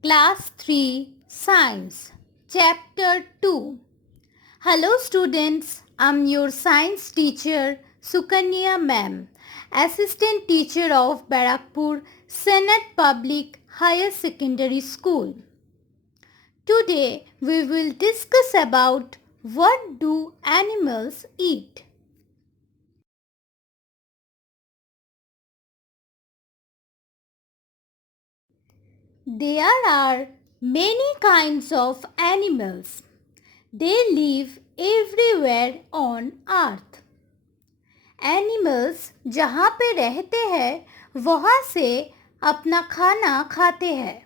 Class 3 Science Chapter 2. Hello students, I'm your science teacher Sukanya ma'am, assistant teacher of Barakpur Senate Public Higher Secondary School. Today we will discuss about what do animals eat. There are many kinds of animals. They live everywhere on earth. Animals जहाँ पे रहते हैं वहाँ से अपना खाना खाते हैं.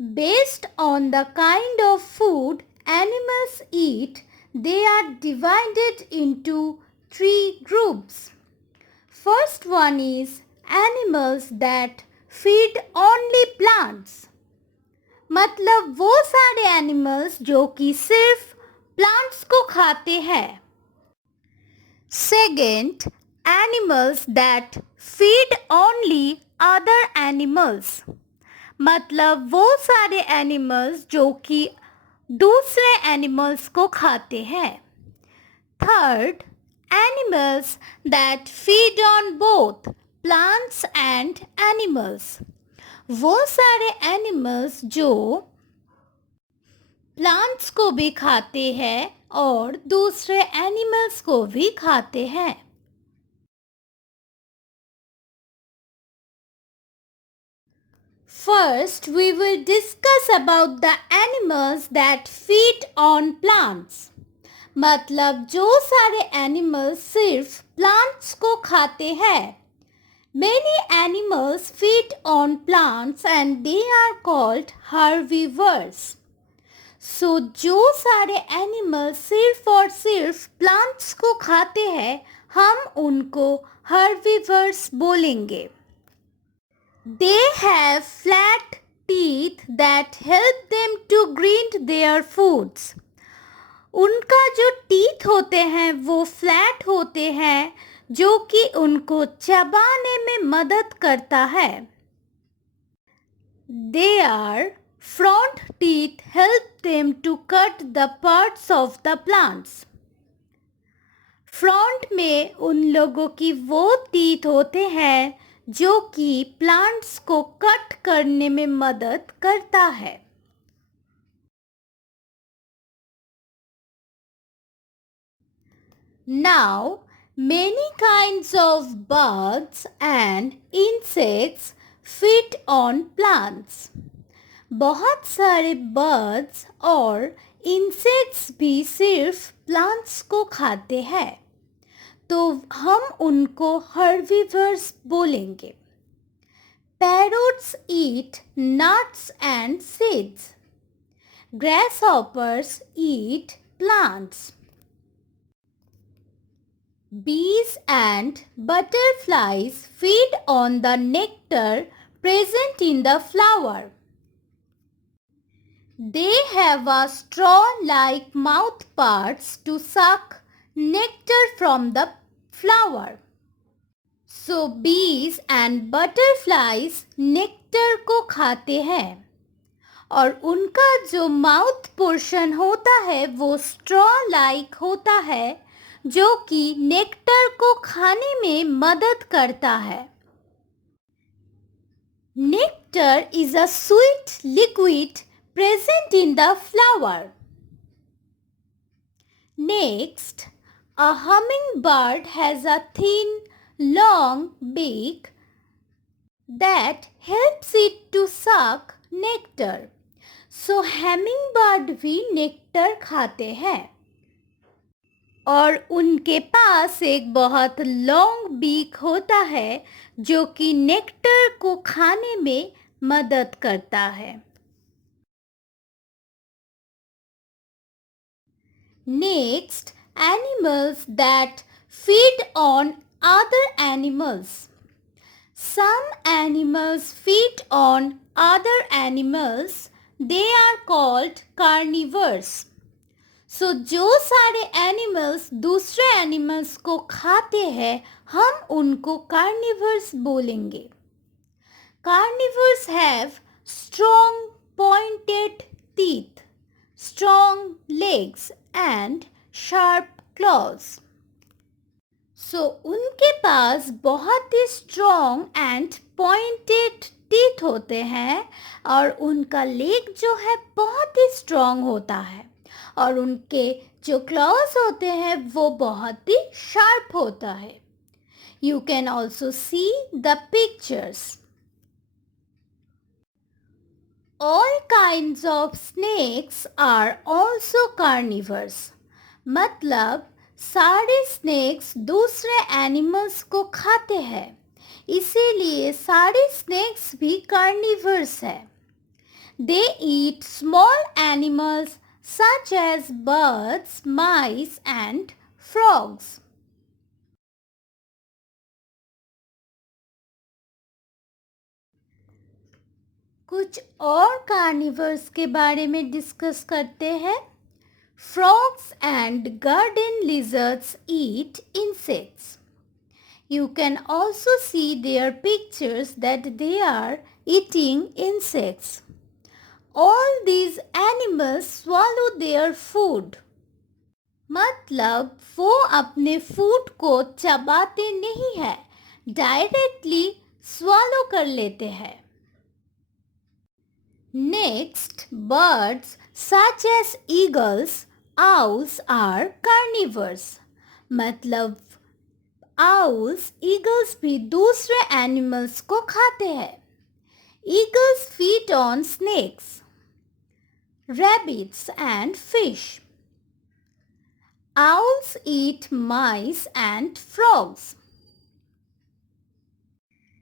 Based on the kind of food animals eat, they are divided into three groups. First one is animals that feed only plants. मतलब वो सारे एनिमल्स जो कि सिर्फ प्लांट्स को खाते हैं. Second, animals that feed only other animals. मतलब वो सारे एनिमल्स जो कि दूसरे एनिमल्स को खाते हैं. Third, animals that feed on both plants and animals. वो सारे एनिमल्स जो प्लांट्स को भी खाते हैं और दूसरे एनिमल्स को भी खाते हैं. First, we will discuss about the animals that feed on plants. मतलब जो सारे एनिमल्स सिर्फ प्लांट्स को खाते हैं. Many animals feed on plants and they are called herbivores. So जो सारे एनिमल्स सिर्फ और सिर्फ प्लांट्स को खाते हैं हम उनको herbivores बोलेंगे. They have flat teeth that help them to grind their foods. उनका जो टीथ होते हैं वो फ्लैट होते हैं जो कि उनको चबाने में मदद करता है. Their front teeth help them to cut the parts of the plants. Front में उन लोगों की वो टीथ होते हैं जो कि प्लांट्स को कट करने में मदद करता है. Now, many kinds of birds and insects feed on plants. बहुत सारे बर्ड्स और इंसेक्ट्स भी सिर्फ प्लांट्स को खाते हैं तो हम उनको हर्बीवर्स बोलेंगे. Parrots eat nuts and seeds. Grasshoppers eat plants. Bees and butterflies feed on the nectar present in the flower. They have a straw-like mouth parts to suck nectar from the flower. So bees and butterflies nectar को खाते हैं और उनका जो mouth portion होता है वो straw like होता है जो कि नेक्टर को खाने में मदद करता है. Nectar is a sweet liquid present in the flower. Next, a hummingbird has a thin, long beak that helps it to suck nectar. So hummingbird भी नेक्टर खाते हैं और उनके पास एक बहुत लॉन्ग बीक होता है जो कि नेक्टर को खाने में मदद करता है. Next, animals that feed on other animals. Some animals feed on other animals. They are called carnivores. So जो सारे एनिमल्स दूसरे एनिमल्स को खाते हैं हम उनको कार्निवर्स बोलेंगे. Carnivores have strong pointed teeth, strong legs and sharp claws. So उनके पास बहुत ही strong and pointed teeth होते हैं और उनका लेग जो है बहुत ही strong होता है और उनके जो claws होते हैं वो बहुत ही sharp होता है. You can also see the pictures. All kinds of snakes are also carnivores. मतलब सारे स्नेक्स दूसरे एनिमल्स को खाते हैं, इसीलिए सारे स्नेक्स भी कार्निवर्स है. They eat small animals such as birds, mice and frogs. कुछ और कार्निवर्स के बारे में डिस्कस करते हैं. Frogs and garden lizards eat insects. You can also see their pictures that they are eating insects. All these animals swallow their food. मतलब वो अपने फूड को चबाते नहीं है, डायरेक्टली swallow कर लेते हैं. Next, birds such as eagles, owls are carnivores. मतलब owls, eagles भी दूसरे animals को खाते हैं. Eagles feed on snakes, rabbits and fish. Owls eat mice and frogs.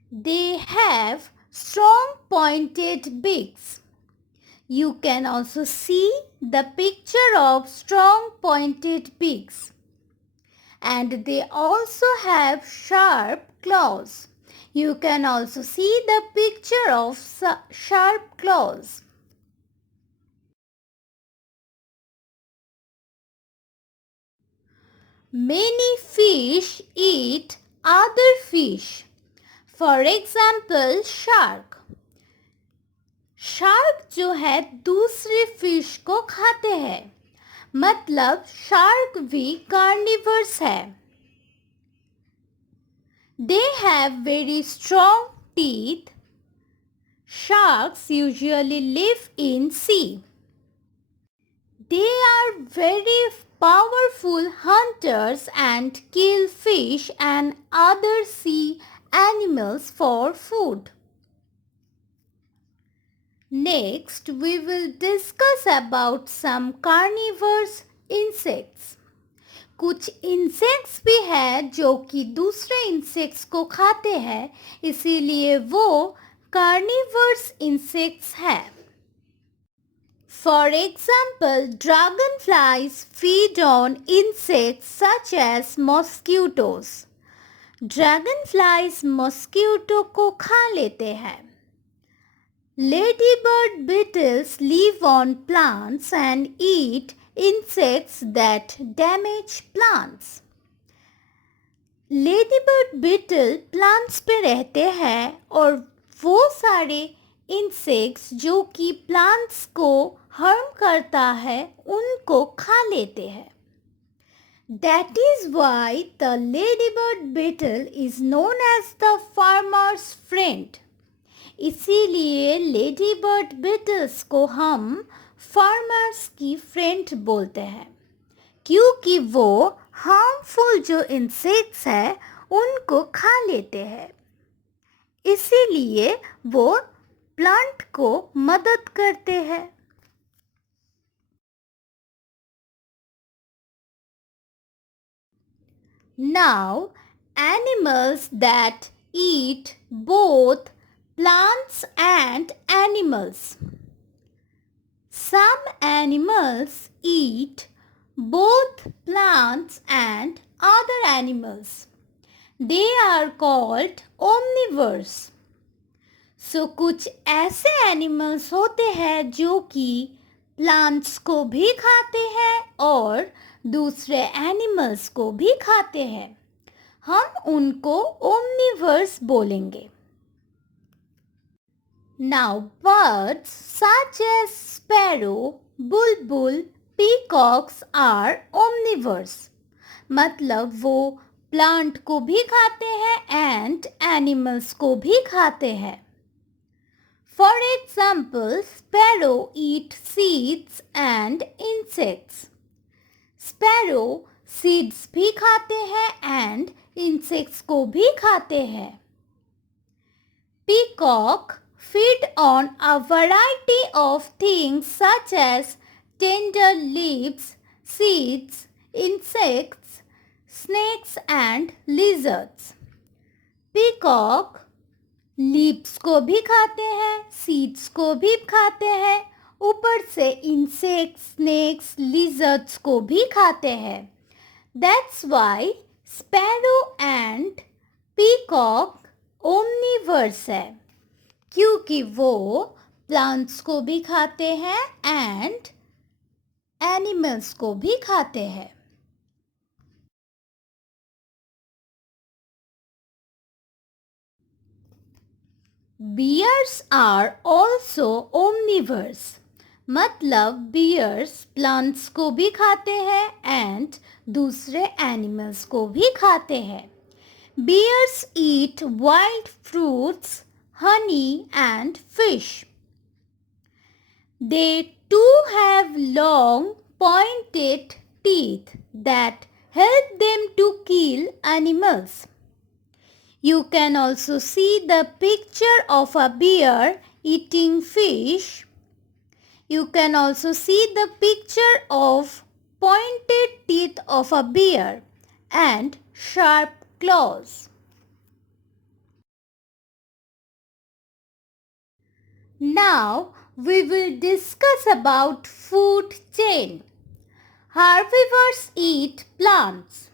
They have strong pointed beaks. You can also see the picture of strong pointed beaks. And they also have sharp claws. You can also see the picture of sharp claws. Many fish eat other fish. For example, shark. Shark जो है दूसरे fish को खाते हैं, मतलब shark भी carnivores है. They have very strong teeth. Sharks usually live in sea. They are very powerful hunters and kill fish and other sea animals for food. Next, we will discuss about some carnivorous insects. कुछ insects भी हैं जो कि दूसरे insects को खाते हैं, इसीलिए वो कार्निवर्स इंसेक्ट्स हैं. For example, dragonflies feed on insects such as mosquitoes. Dragonflies mosquito को खा लेते हैं. Ladybird beetles live on plants and eat insects that damage plants. Ladybird beetle plants पे रहते हैं और वो सारे insects जो कि plants को harm करता है उनको खा लेते हैं. That is why the ladybird beetle is known as the farmer's friend. इसीलिए लेडी बर्ड बीटल्स को हम फार्मर्स की फ्रेंड बोलते हैं, क्योंकि वो हार्मफुल जो इंसेक्ट्स है उनको खा लेते हैं, इसीलिए वो प्लांट को मदद करते हैं. Now, animals that eat both plants and animals. Some animals eat both plants and other animals. They are called omnivores. So कुछ ऐसे animals होते हैं जो कि plants को भी खाते हैं और दूसरे animals को भी खाते हैं. हम उनको omnivores बोलेंगे. Now birds such as sparrow, bulbul, peacocks are omnivores. मतलब वो प्लांट को भी खाते हैं एंड एनिमल्स को भी खाते हैं. For example, sparrow eat seeds and insects. Sparrow seeds भी खाते हैं and insects को भी खाते हैं. Peacock feed on a variety of things such as tender leaves, seeds, insects, snakes and lizards. Peacock leaves को भी खाते हैं, सीड्स को भी खाते हैं, ऊपर से इंसेक्ट्स, स्नेक्स, लिजर्ड्स को भी खाते हैं. That's why sparrow and peacock omnivores है, क्योंकि वो प्लांट्स को भी खाते हैं एंड एनिमल्स को भी खाते हैं. Bears are also omnivores. मतलब bears plants को भी खाते हैं एंड दूसरे एनिमल्स को भी खाते हैं. Bears eat wild fruits, honey and fish. They too have long pointed teeth that help them to kill animals. You can also see the picture of a bear eating fish. You can also see the picture of pointed teeth of a bear and sharp claws. Now we will discuss about food chain. Herbivores eat plants.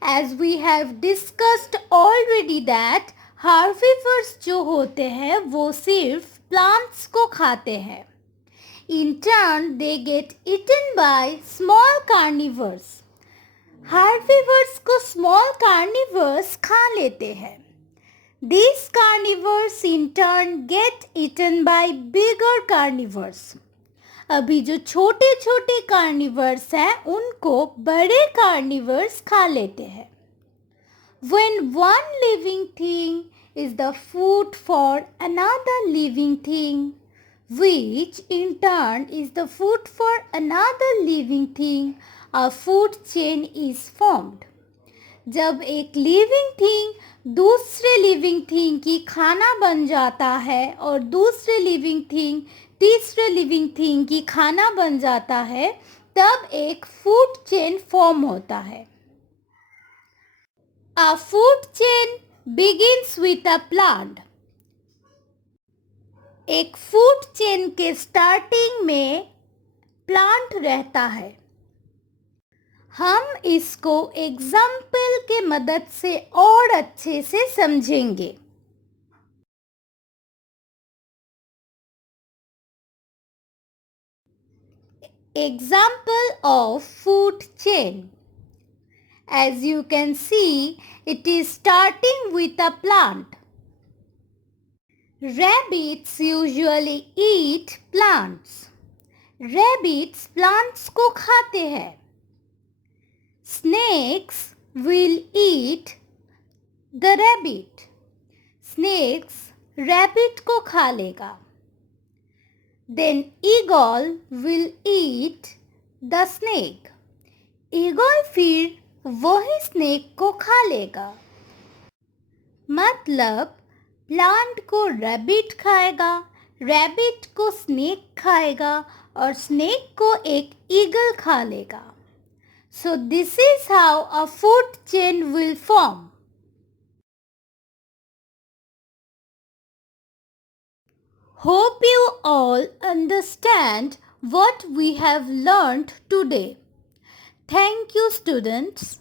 As we have discussed already that herbivores जो होते हैं वो सिर्फ plants को खाते हैं. In turn they get eaten by small carnivores. Herbivores को small carnivores खा लेते हैं. These carnivores in turn get eaten by bigger carnivores. अभी जो छोटे छोटे कार्निवर्स हैं उनको बड़े कार्निवर्स खा लेते हैं. When one living thing is the food for another living thing, which in turn is the food for another living thing, a food chain is formed. जब एक लिविंग थिंग दूसरे लिविंग थिंग की खाना बन जाता है और दूसरे लिविंग थिंग तीसरे लिविंग थिंग की खाना बन जाता है तब एक फूड चेन फॉर्म होता है. A food chain begins with a plant. एक फूड चेन के स्टार्टिंग में प्लांट रहता है. हम इसको एग्जाम्पल के मदद से और अच्छे से समझेंगे. Example of food chain. As you can see, it is starting with a plant. Rabbits usually eat plants. Rabbits plants को खाते हैं. Snakes will eat the rabbit. Snakes rabbit को खा लेगा. Then eagle will eat the snake. Eagle फिर वही snake को खा लेगा. मतलब प्लांट को रैबिट खाएगा, रैबिट को स्नेक खाएगा और स्नेक को एक ईगल खा लेगा. So this is how a food chain will form. Hope you all understand what we have learned today. Thank you, students.